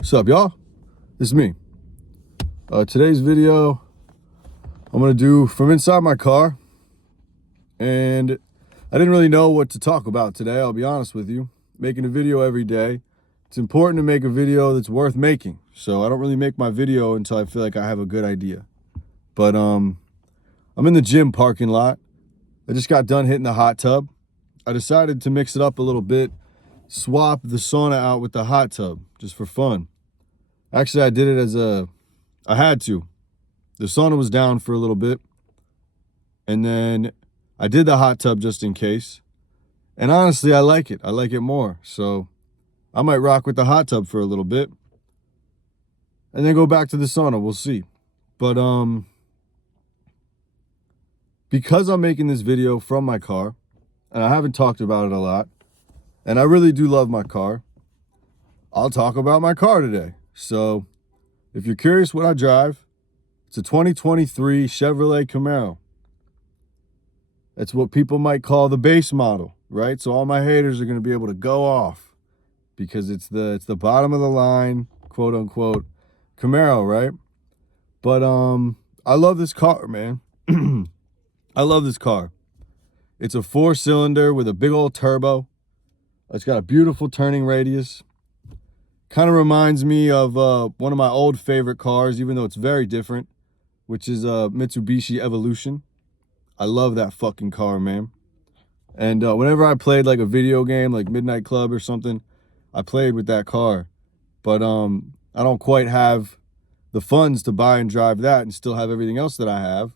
What's up, y'all? This is me. Today's video, I'm going to do from inside my car. And I didn't really know what to talk about today, I'll be honest with you. Making a video every day. It's important to make a video that's worth making. So I don't really make my video until I feel like I have a good idea. But I'm in the gym parking lot. I just got done hitting the hot tub. I decided to mix it up a little bit. Swap the sauna out with the hot tub, just for fun. Actually, I did it I had to. The sauna was down for a little bit. And then I did the hot tub just in case. And honestly, I like it. I like it more. So I might rock with the hot tub for a little bit. And then go back to the sauna. We'll see. But because I'm making this video from my car, and I haven't talked about it a lot, and I really do love my car, I'll talk about my car today. So if you're curious what I drive, it's a 2023 Chevrolet Camaro. It's what people might call the base model, right? So all my haters are going to be able to go off because it's the bottom of the line, quote unquote, Camaro, right? But I love this car, man. I love this car. It's a 4-cylinder with a big old turbo. It's got a beautiful turning radius. Kind of reminds me of one of my old favorite cars, even though it's very different, which is a Mitsubishi Evolution. I love that fucking car, man. And whenever I played like a video game, like Midnight Club or something, I played with that car. But I don't quite have the funds to buy and drive that and still have everything else that I have.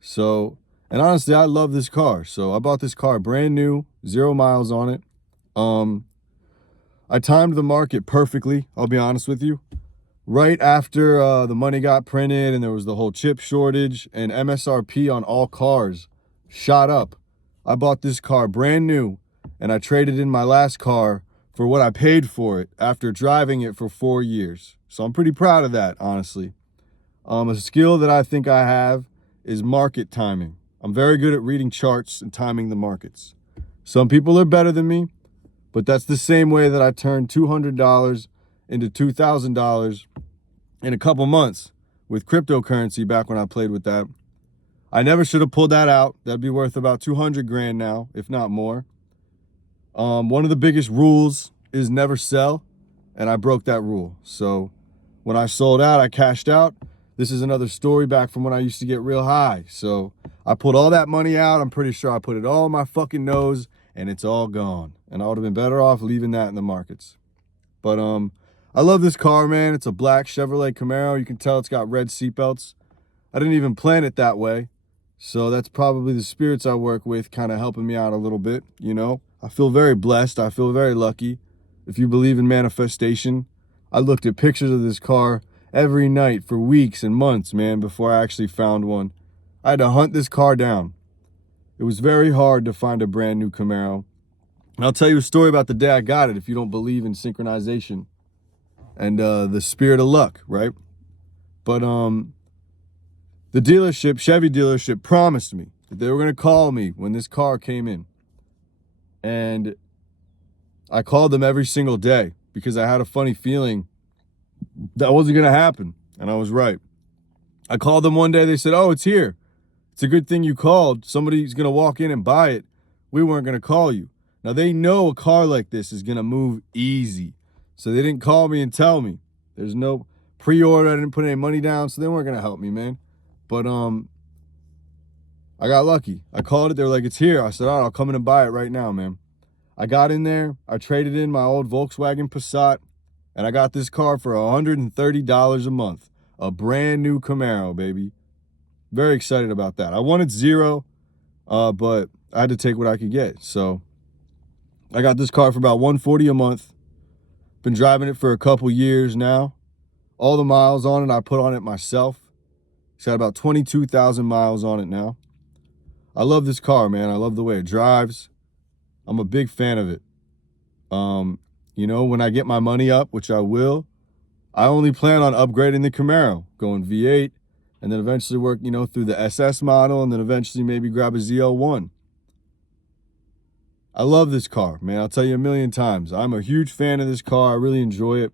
So, and honestly, I love this car. So I bought this car brand new, 0 miles on it. I timed the market perfectly, I'll be honest with you. Right after the money got printed and there was the whole chip shortage and MSRP on all cars shot up, I bought this car brand new and I traded in my last car for what I paid for it after driving it for 4 years. So I'm pretty proud of that, honestly. A skill that I think I have is market timing. I'm very good at reading charts and timing the markets. Some people are better than me, but that's the same way that I turned $200 into $2,000 in a couple months with cryptocurrency back when I played with that. I never should have pulled that out. That'd be worth about 200 grand now, if not more. One of the biggest rules is never sell, and I broke that rule. So when I sold out, I cashed out. This is another story back from when I used to get real high. So I pulled all that money out. I'm pretty sure I put it all in my fucking nose, and it's all gone. And I would have been better off leaving that in the markets. But I love this car, man. It's a black Chevrolet Camaro. You can tell it's got red seatbelts. I didn't even plan it that way. So that's probably the spirits I work with kind of helping me out a little bit, you know. I feel very blessed. I feel very lucky. If you believe in manifestation, I looked at pictures of this car every night for weeks and months, man, before I actually found one. I had to hunt this car down. It was very hard to find a brand new Camaro. And I'll tell you a story about the day I got it if you don't believe in synchronization and the spirit of luck, right? But the dealership, Chevy dealership, promised me that they were going to call me when this car came in. And I called them every single day because I had a funny feeling that wasn't going to happen. And I was right. I called them one day. They said, "Oh, it's here. It's a good thing you called. Somebody's going to walk in and buy it. We weren't going to call you." Now, they know a car like this is going to move easy. So they didn't call me and tell me. There's no pre-order. I didn't put any money down, so they weren't going to help me, man. But I got lucky. I called it. They were like, "It's here." I said, "All right, I'll come in and buy it right now, man." I got in there. I traded in my old Volkswagen Passat, and I got this car for $130 a month. A brand new Camaro, baby. Very excited about that. I wanted 0, but I had to take what I could get. So I got this car for about $140 a month. Been driving it for a couple years now. All the miles on it I put on it myself. It's got about 22,000 miles on it now. I love this car, man. I love the way it drives. I'm a big fan of it. You know, when I get my money up, which I will, I only plan on upgrading the Camaro, going V8, and then eventually work, you know, through the SS model, and then eventually maybe grab a ZL1. I love this car, man. I'll tell you a million times. I'm a huge fan of this car. I really enjoy it.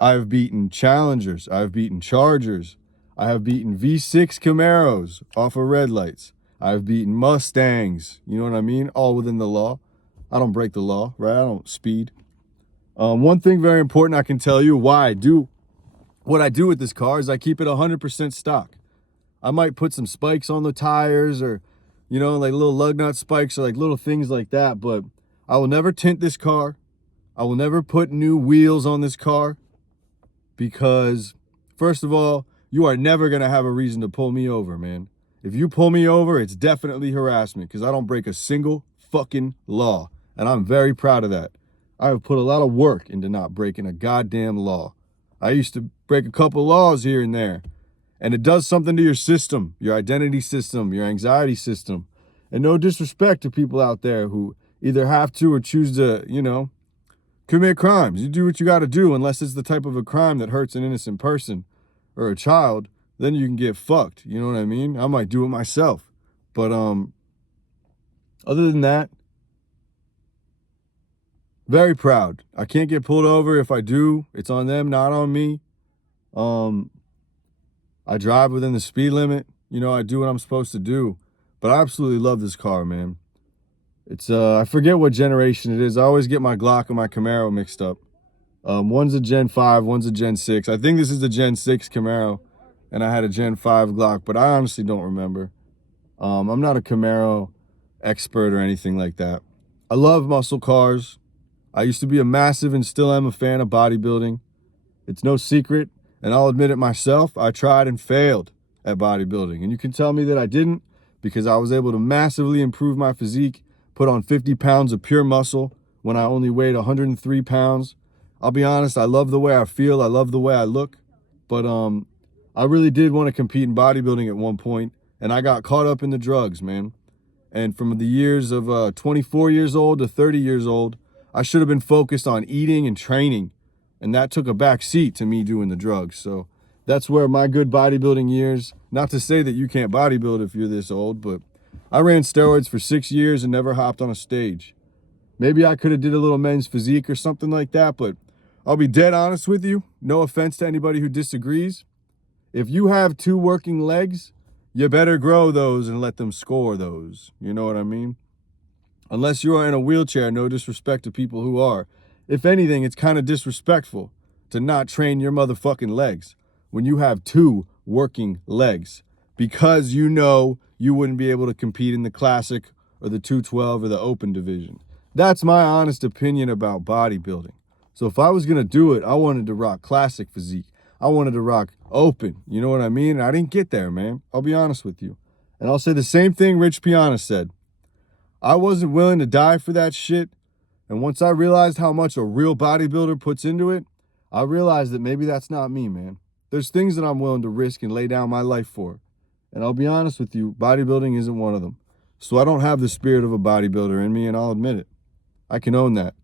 I've beaten Challengers. I've beaten Chargers. I have beaten V6 Camaros off of red lights. I've beaten Mustangs. You know what I mean? All within the law. I don't break the law, right? I don't speed. One thing very important I can tell you why I do what I do with this car is I keep it 100% stock. I might put some spikes on the tires or, like little lug nut spikes or like little things like that. But I will never tint this car. I will never put new wheels on this car because, first of all, you are never going to have a reason to pull me over, man. If you pull me over, it's definitely harassment because I don't break a single fucking law. And I'm very proud of that. I have put a lot of work into not breaking a goddamn law. I used to break a couple laws here and there. And it does something to your system, your identity system, your anxiety system. And no disrespect to people out there who either have to or choose to, commit crimes. You do what you got to do unless it's the type of a crime that hurts an innocent person or a child. Then you can get fucked. You know what I mean? I might do it myself. But other than that, very proud. I can't get pulled over. If I do, it's on them, not on me. I drive within the speed limit. I do what I'm supposed to do. But I absolutely love this car, man. It's I forget what generation it is. I always get my Glock and my Camaro mixed up. One's a Gen 5, one's a Gen 6. I think this is the Gen 6 Camaro, and I had a Gen 5 Glock, but I honestly don't remember. I'm not a Camaro expert or anything like that. I love muscle cars. I used to be a massive and still am a fan of bodybuilding. It's no secret, and I'll admit it myself, I tried and failed at bodybuilding. And you can tell me that I didn't because I was able to massively improve my physique, put on 50 pounds of pure muscle when I only weighed 103 pounds. I'll be honest, I love the way I feel. I love the way I look. But I really did want to compete in bodybuilding at one point, and I got caught up in the drugs, man. And from the years of 24 years old to 30 years old, I should have been focused on eating and training. And that took a back seat to me doing the drugs. So that's where my good bodybuilding years, not to say that you can't bodybuild if you're this old, but I ran steroids for 6 years and never hopped on a stage. Maybe I could have did a little men's physique or something like that, but I'll be dead honest with you. No offense to anybody who disagrees. If you have 2 working legs, you better grow those and let them score those. You know what I mean? Unless you are in a wheelchair, no disrespect to people who are. If anything, it's kind of disrespectful to not train your motherfucking legs when you have 2 working legs because you wouldn't be able to compete in the classic or the 212 or the open division. That's my honest opinion about bodybuilding. So if I was going to do it, I wanted to rock classic physique. I wanted to rock open. You know what I mean? And I didn't get there, man. I'll be honest with you. And I'll say the same thing Rich Piana said. I wasn't willing to die for that shit. And once I realized how much a real bodybuilder puts into it, I realized that maybe that's not me, man. There's things that I'm willing to risk and lay down my life for. And I'll be honest with you, bodybuilding isn't one of them. So I don't have the spirit of a bodybuilder in me, and I'll admit it. I can own that.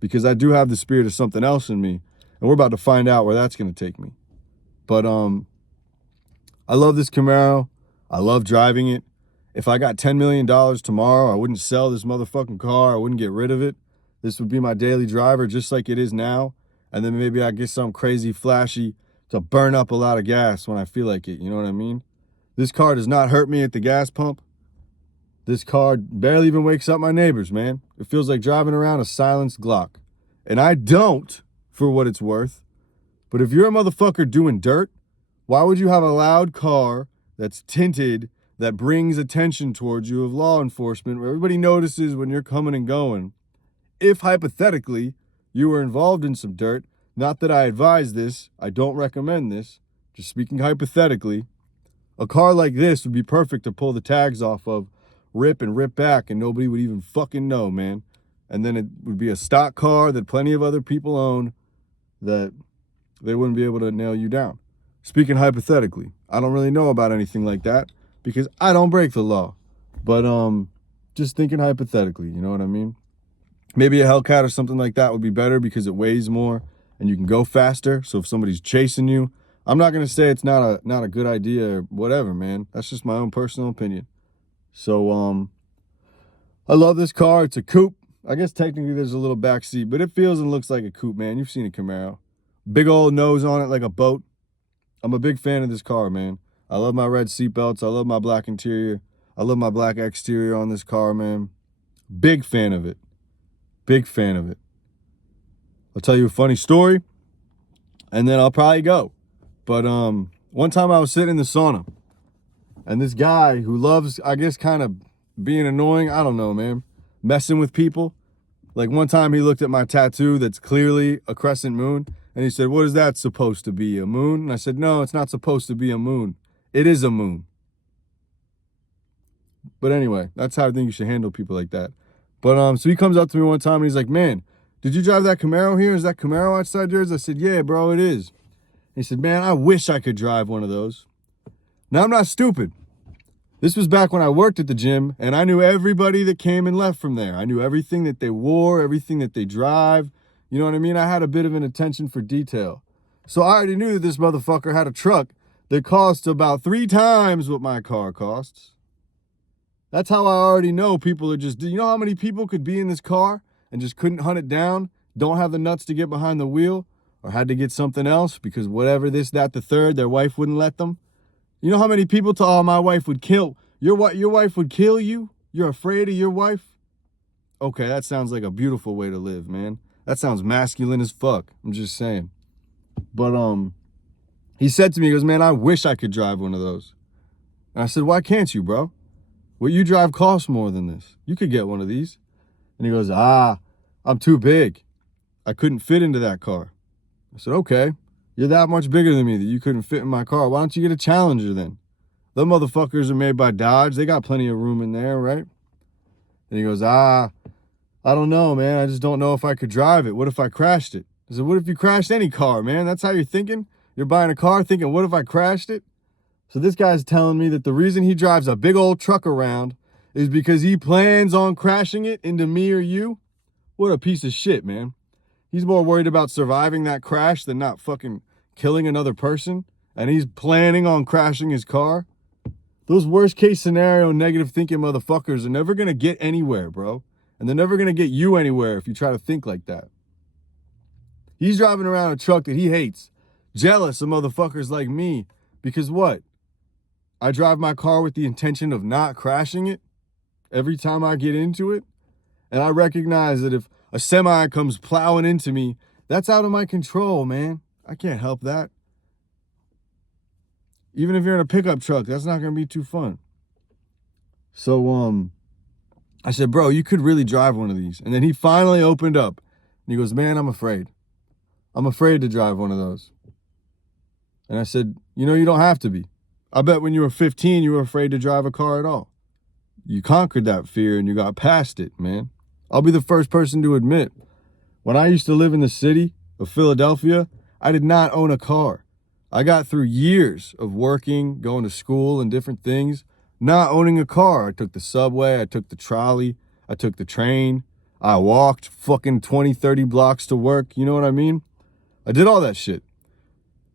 Because I do have the spirit of something else in me. And we're about to find out where that's going to take me. But I love this Camaro. I love driving it. If I got $10 million tomorrow, I wouldn't sell this motherfucking car. I wouldn't get rid of it. This would be my daily driver just like it is now. And then maybe I get something crazy flashy to burn up a lot of gas when I feel like it. You know what I mean? This car does not hurt me at the gas pump. This car barely even wakes up my neighbors, man. It feels like driving around a silenced Glock. And I don't, for what it's worth. But if you're a motherfucker doing dirt, why would you have a loud car that's tinted that brings attention towards you of law enforcement where everybody notices when you're coming and going? If hypothetically you were involved in some dirt, not that I advise this, I don't recommend this, just speaking hypothetically, a car like this would be perfect to pull the tags off of, rip and rip back, and nobody would even fucking know, man. And then it would be a stock car that plenty of other people own that they wouldn't be able to nail you down. Speaking hypothetically, I don't really know about anything like that because I don't break the law. But just thinking hypothetically, you know what I mean? Maybe a Hellcat or something like that would be better because it weighs more and you can go faster. So if somebody's chasing you, I'm not going to say it's not a good idea or whatever, man. That's just my own personal opinion. So I love this car. It's a coupe. I guess technically there's a little back seat, but it feels and looks like a coupe, man. You've seen a Camaro. Big old nose on it like a boat. I'm a big fan of this car, man. I love my red seatbelts. I love my black interior. I love my black exterior on this car, man. Big fan of it. Big fan of it. I'll tell you a funny story, and then I'll probably go. But one time I was sitting in the sauna, and this guy who loves, I guess, kind of being annoying, I don't know, man, messing with people. Like one time he looked at my tattoo that's clearly a crescent moon, and he said, "What is that supposed to be, a moon?" And I said, "No, it's not supposed to be a moon. It is a moon." But anyway, that's how I think you should handle people like that. But so he comes up to me one time and he's like, "Man, did you drive that Camaro here? Is that Camaro outside yours?" I said, "Yeah, bro, it is." He said, "Man, I wish I could drive one of those." Now, I'm not stupid. This was back when I worked at the gym, and I knew everybody that came and left from there. I knew everything that they wore, everything that they drive. You know what I mean? I had a bit of an attention for detail. So I already knew that this motherfucker had a truck that cost about 3 times what my car costs. That's how I already know people are just, you know how many people could be in this car and just couldn't hunt it down, don't have the nuts to get behind the wheel, or had to get something else because whatever this, that, the third, their wife wouldn't let them? You know how many people to, "Oh, my wife would kill," your wife would kill you? You're afraid of your wife? Okay, that sounds like a beautiful way to live, man. That sounds masculine as fuck. I'm just saying. But he said to me, he goes, "Man, I wish I could drive one of those." And I said, "Why can't you, bro? What you drive costs more than this. You could get one of these." And he goes, "I'm too big. I couldn't fit into that car." I said, "Okay, you're that much bigger than me that you couldn't fit in my car. Why don't you get a Challenger then? Them motherfuckers are made by Dodge. They got plenty of room in there, right?" And he goes, "I don't know, man. I just don't know if I could drive it. What if I crashed it?" I said, "What if you crashed any car, man? That's how you're thinking? You're buying a car thinking, what if I crashed it?" So this guy's telling me that the reason he drives a big old truck around is because he plans on crashing it into me or you? What a piece of shit, man. He's more worried about surviving that crash than not fucking killing another person. And he's planning on crashing his car. Those worst case scenario negative thinking motherfuckers are never going to get anywhere, bro. And they're never going to get you anywhere if you try to think like that. He's driving around a truck that he hates. Jealous of motherfuckers like me. Because what? I drive my car with the intention of not crashing it every time I get into it. And I recognize that if a semi comes plowing into me, that's out of my control, man. I can't help that. Even if you're in a pickup truck, that's not going to be too fun. So, I said, "Bro, you could really drive one of these." And then he finally opened up. And he goes, "Man, I'm afraid. I'm afraid to drive one of those." And I said, "You know, you don't have to be. I bet when you were 15, you were afraid to drive a car at all. You conquered that fear and you got past it, man. I'll be the first person to admit, when I used to live in the city of Philadelphia, I did not own a car. I got through years of working, going to school and different things, not owning a car. I took the subway, I took the trolley, I took the train, I walked fucking 20, 30 blocks to work. You know what I mean? I did all that shit.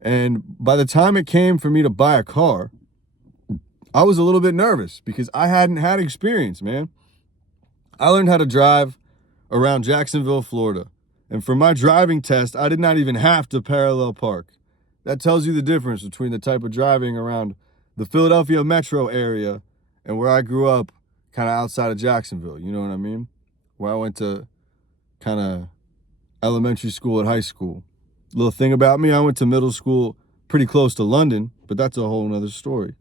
And by the time it came for me to buy a car, I was a little bit nervous because I hadn't had experience, man. I learned how to drive around Jacksonville, Florida. And for my driving test, I did not even have to parallel park. That tells you the difference between the type of driving around the Philadelphia metro area and where I grew up kind of outside of Jacksonville. You know what I mean? Where I went to kind of elementary school and high school. Little thing about me, I went to middle school pretty close to London, but that's a whole nother story.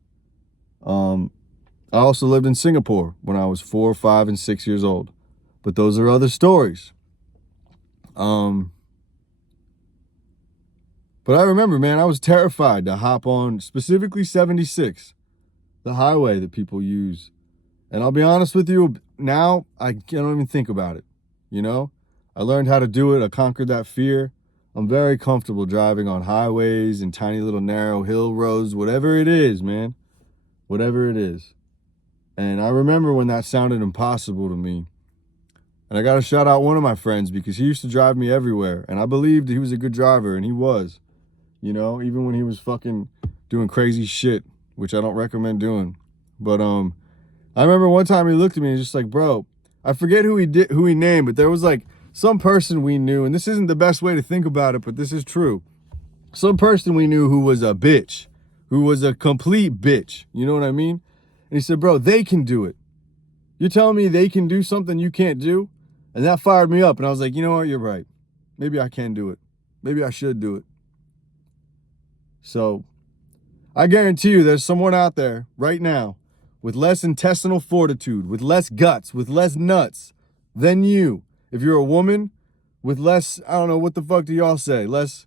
I also lived in Singapore when I was 4, 5, and 6 years old. But those are other stories. But I remember, man, I was terrified to hop on specifically 76, the highway that people use. And I'll be honest with you, now I don't even think about it. You know, I learned how to do it. I conquered that fear. I'm very comfortable driving on highways and tiny little narrow hill roads, whatever it is, man. Whatever it is. And I remember when that sounded impossible to me. And I got to shout out one of my friends because he used to drive me everywhere. And I believed he was a good driver, and he was. You know, even when he was fucking doing crazy shit, which I don't recommend doing. But I remember one time he looked at me and just like, "Bro," I forget who he named, but there was like some person we knew, and this isn't the best way to think about it, but this is true. Some person we knew who was a bitch, who was a complete bitch. You know what I mean? And he said, bro, they can do it. You're telling me they can do something you can't do? And that fired me up. And I was like, you know what? You're right. Maybe I can do it. Maybe I should do it. So I guarantee you there's someone out there right now with less intestinal fortitude, with less guts, with less nuts than you. If you're a woman, with less, I don't know, what the fuck do y'all say? Less,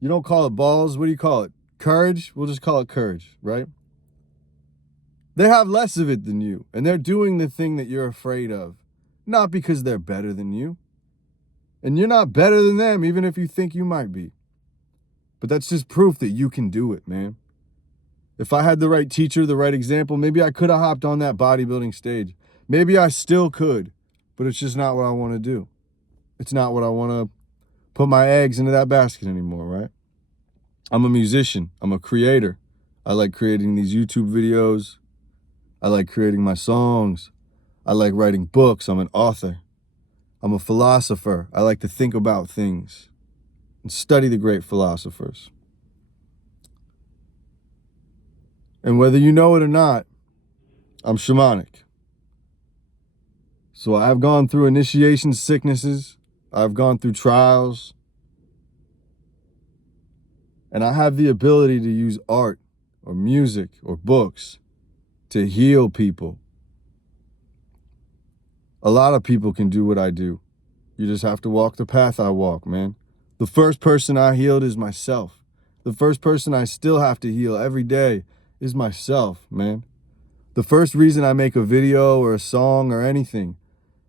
you don't call it balls. What do you call it? Courage? We'll just call it courage, right? They have less of it than you, and they're doing the thing that you're afraid of, not because they're better than you. And you're not better than them, even if you think you might be. But that's just proof that you can do it, man. If I had the right teacher, the right example, maybe I could have hopped on that bodybuilding stage. Maybe I still could, but it's just not what I want to do. It's not what I want to put my eggs into that basket anymore, right? I'm a musician. I'm a creator. I like creating these YouTube videos. I like creating my songs. I like writing books. I'm an author. I'm a philosopher. I like to think about things and study the great philosophers. And whether you know it or not, I'm shamanic. So I've gone through initiation sicknesses. I've gone through trials. And I have the ability to use art or music or books to heal people. A lot of people can do what I do. You just have to walk the path I walk, man. The first person I healed is myself. The first person I still have to heal every day is myself, man. The first reason I make a video or a song or anything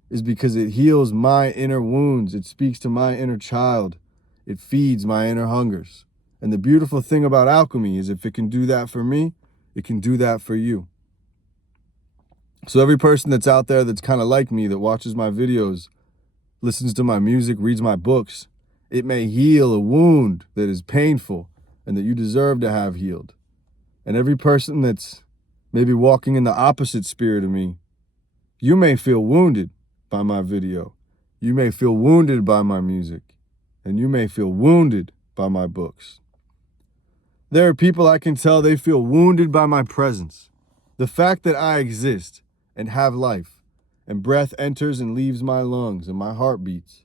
is because it heals my inner wounds. It speaks to my inner child. It feeds my inner hungers. And the beautiful thing about alchemy is if it can do that for me, it can do that for you. So every person that's out there that's kind of like me, that watches my videos, listens to my music, reads my books, it may heal a wound that is painful and that you deserve to have healed. And every person that's maybe walking in the opposite spirit of me, you may feel wounded by my video. You may feel wounded by my music. And you may feel wounded by my books. There are people I can tell they feel wounded by my presence. The fact that I exist and have life and breath enters and leaves my lungs and my heart beats,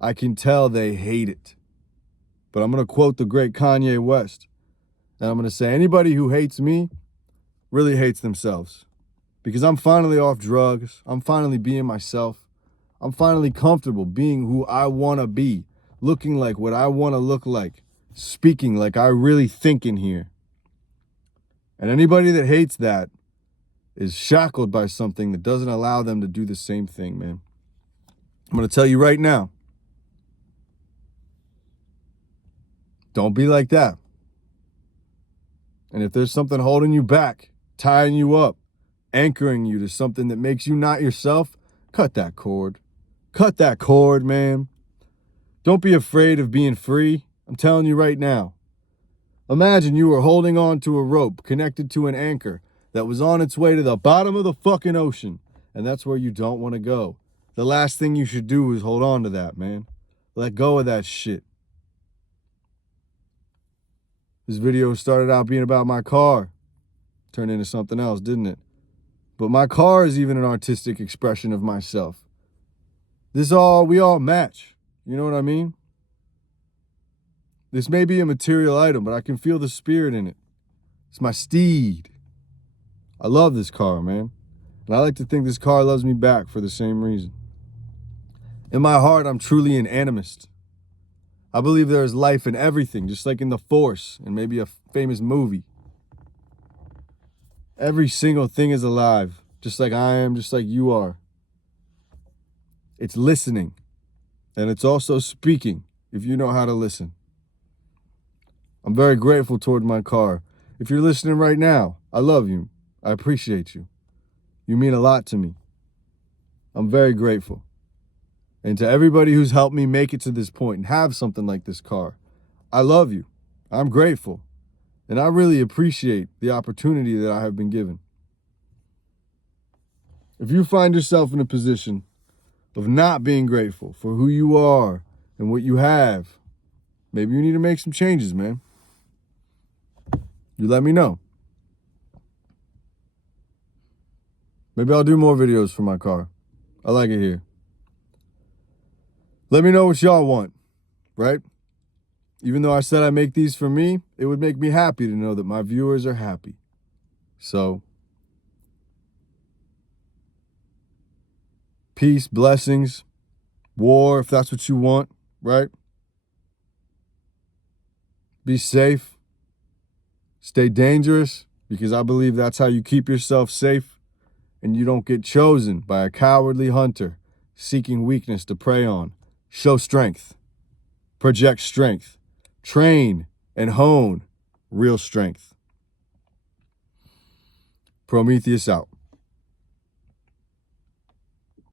I can tell they hate it. But I'm going to quote the great Kanye West. And I'm going to say anybody who hates me really hates themselves. Because I'm finally off drugs. I'm finally being myself. I'm finally comfortable being who I want to be. Looking like what I want to look like. Speaking like I really think in here. And anybody that hates that is shackled by something that doesn't allow them to do the same thing, man. I'm going to tell you right now. Don't be like that. And if there's something holding you back, tying you up, anchoring you to something that makes you not yourself, cut that cord. Cut that cord, man. Don't be afraid of being free. I'm telling you right now. Imagine you were holding on to a rope connected to an anchor that was on its way to the bottom of the fucking ocean. And that's where you don't want to go. The last thing you should do is hold on to that, man. Let go of that shit. This video started out being about my car. Turned into something else, didn't it? But my car is even an artistic expression of myself. We all match. You know what I mean? This may be a material item, but I can feel the spirit in it. It's my steed. I love this car, man. And I like to think this car loves me back for the same reason. In my heart, I'm truly an animist. I believe there is life in everything, just like in The Force and maybe a famous movie. Every single thing is alive, just like I am, just like you are. It's listening, and it's also speaking, if you know how to listen. I'm very grateful toward my car. If you're listening right now, I love you. I appreciate you. You mean a lot to me. I'm very grateful. And to everybody who's helped me make it to this point and have something like this car, I love you. I'm grateful. And I really appreciate the opportunity that I have been given. If you find yourself in a position of not being grateful for who you are and what you have, maybe you need to make some changes, man. You let me know. Maybe I'll do more videos for my car. I like it here. Let me know what y'all want, right? Even though I said I make these for me, it would make me happy to know that my viewers are happy. So, peace, blessings, war, if that's what you want, right? Be safe. Stay dangerous, because I believe that's how you keep yourself safe and you don't get chosen by a cowardly hunter seeking weakness to prey on. Show strength. Project strength. Train and hone real strength. Prometheus out.